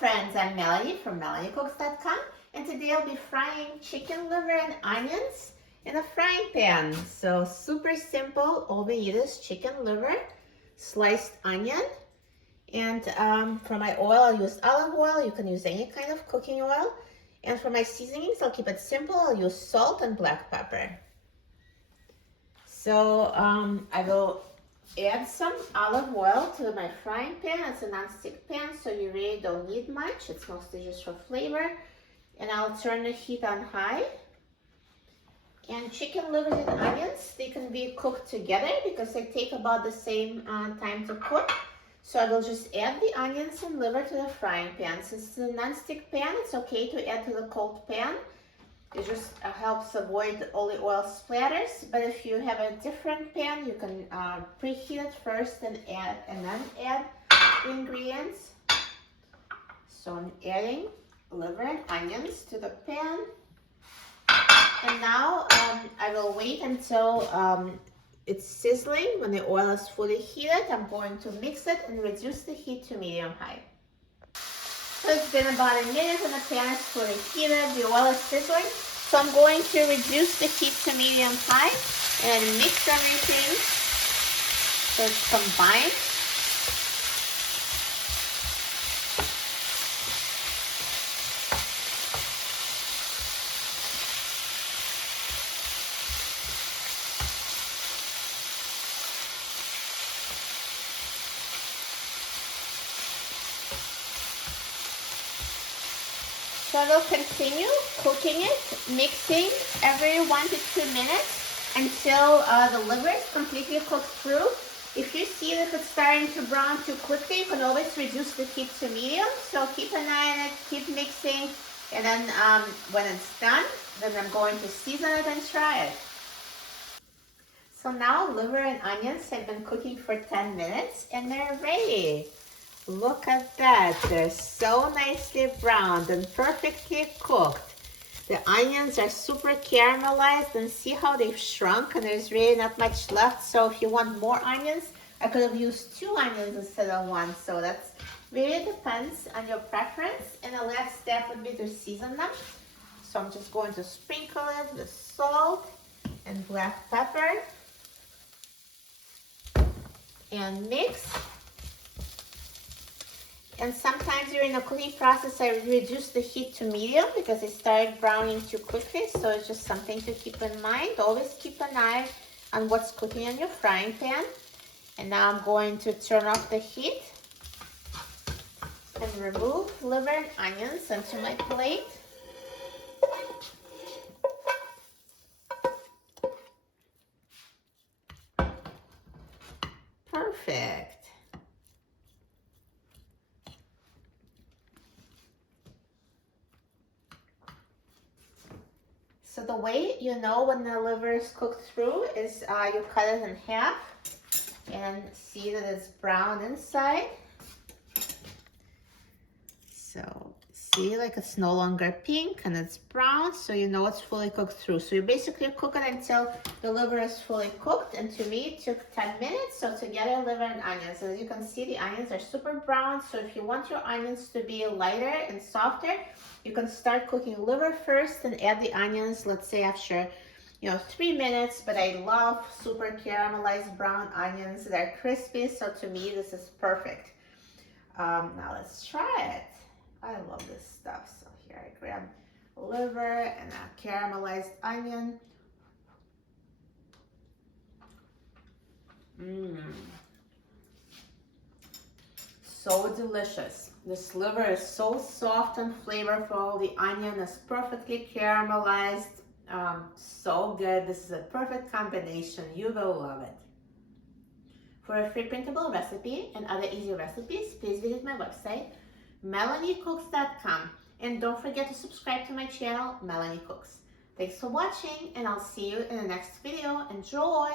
friends, I'm Melanie from melaniecooks.com, and today I'll be frying chicken liver and onions in a frying pan. So super simple. All we need is chicken liver, sliced onion, and for my oil I'll use olive oil. You can use any kind of cooking oil. And for my seasonings I'll keep it simple. I'll use salt and black pepper. So I will add some olive oil to my frying pan. It's a non-stick pan, so you really don't need much. It's mostly just for flavor. And I'll turn the heat on high. And chicken livers and onions, they can be cooked together because they take about the same time to cook. So I will just add the onions and liver to the frying pan. Since it's a non-stick pan, it's okay to add to the cold pan. It just helps avoid all the oil splatters. But if you have a different pan, you can preheat it first and then add the ingredients. So I'm adding liver and onions to the pan. And now I will wait until it's sizzling. When the oil is fully heated, I'm going to mix it and reduce the heat to medium-high. So it's been about a minute and the pan is fully heated, the oil is sizzling. So I'm going to reduce the heat to medium-high and mix everything so it's combined. So I will continue cooking it, mixing every 1 to 2 minutes until the liver is completely cooked through. If you see that it's starting to brown too quickly, you can always reduce the heat to medium. So keep an eye on it, keep mixing, and then when it's done, then I'm going to season it and try it. So now liver and onions have been cooking for 10 minutes and they're ready. Look at that, they're so nicely browned and perfectly cooked. The onions are super caramelized and see how they've shrunk and there's really not much left. So if you want more onions, I could have used 2 onions instead of 1. So that's really depends on your preference. And the last step would be to season them. So I'm just going to sprinkle it with salt and black pepper and mix. And sometimes during the cooking process, I reduce the heat to medium because it started browning too quickly. So it's just something to keep in mind. Always keep an eye on what's cooking in your frying pan. And now I'm going to turn off the heat and remove liver and onions onto my plate. Perfect. So the way you know when the liver is cooked through is you cut it in half and see that it's brown inside. So see, like it's no longer pink and it's brown, so you know it's fully cooked through. So you basically cook it until the liver is fully cooked, and to me it took 10 minutes. So together, liver and onions. As you can see, the onions are super brown. So if you want your onions to be lighter and softer, you can start cooking liver first and add the onions, let's say after 3 minutes. But I love super caramelized brown onions. They're crispy, so to me this is perfect. Now let's try it. I love this stuff. So here I grab liver and a caramelized onion. So delicious. This liver is so soft and flavorful. The onion is perfectly caramelized. So good. This is a perfect combination. You will love it. For a free printable recipe and other easy recipes, please visit my website, melaniecooks.com. And don't forget to subscribe to my channel, Melanie Cooks. Thanks for watching, and I'll see you in the next video. Enjoy!